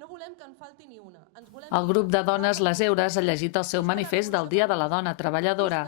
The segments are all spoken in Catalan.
No volem que en falti ni una. El grup de dones Les Eures ha llegit el seu manifest del Dia de la Dona Treballadora.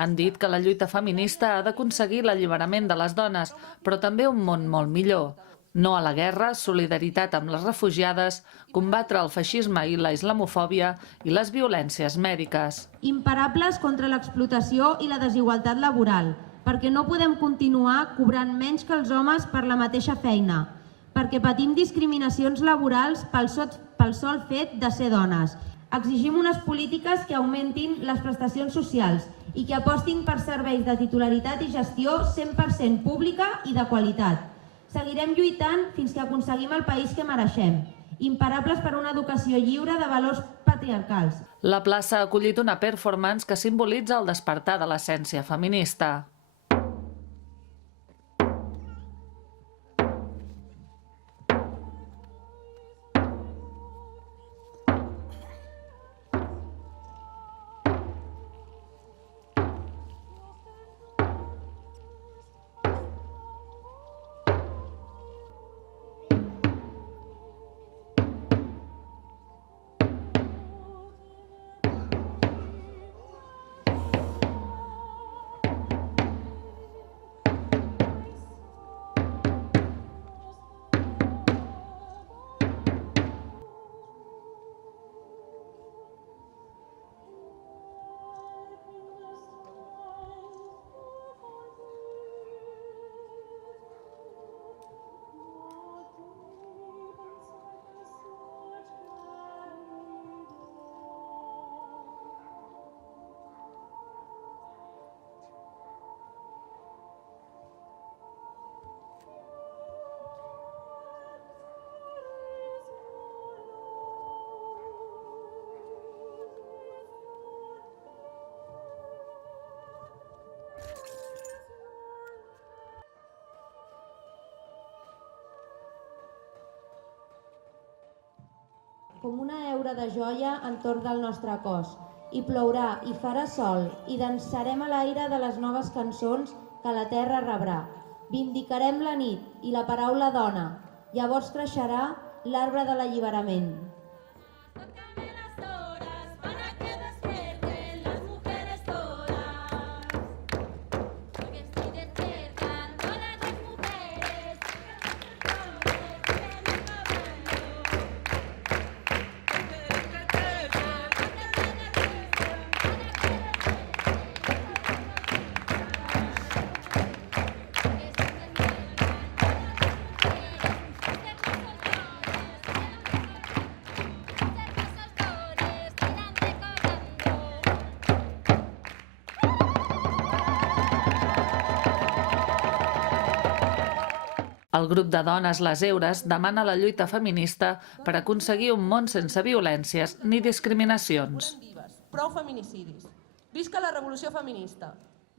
Han dit que la lluita feminista ha d'aconseguir l'alliberament de les dones, però també un món molt millor. No a la guerra, solidaritat amb les refugiades, combatre el feixisme i la islamofòbia i les violències mèdiques. Imparables contra l'explotació i la desigualtat laboral, perquè no podem continuar cobrant menys que els homes per la mateixa feina, perquè patim discriminacions laborals pel sol fet de ser dones. Exigim unes polítiques que augmentin les prestacions socials i que apostin per serveis de titularitat i gestió 100% pública i de qualitat. Seguirem lluitant fins que aconseguim el país que mereixem, imparables per una educació lliure de valors patriarcals. La plaça ha acollit una performance que simbolitza el despertar de l'essència feminista. Com una heura de joia entorn del nostre cos. I plourà, i farà sol, i dansarem a l'aire de les noves cançons que la terra rebrà. Vindicarem la nit i la paraula dona. Llavors creixerà l'arbre de l'alliberament. El grup de dones Les Eures demana la lluita feminista per aconseguir un món sense violències ni discriminacions. Prou feminicidis. Visca la revolució feminista!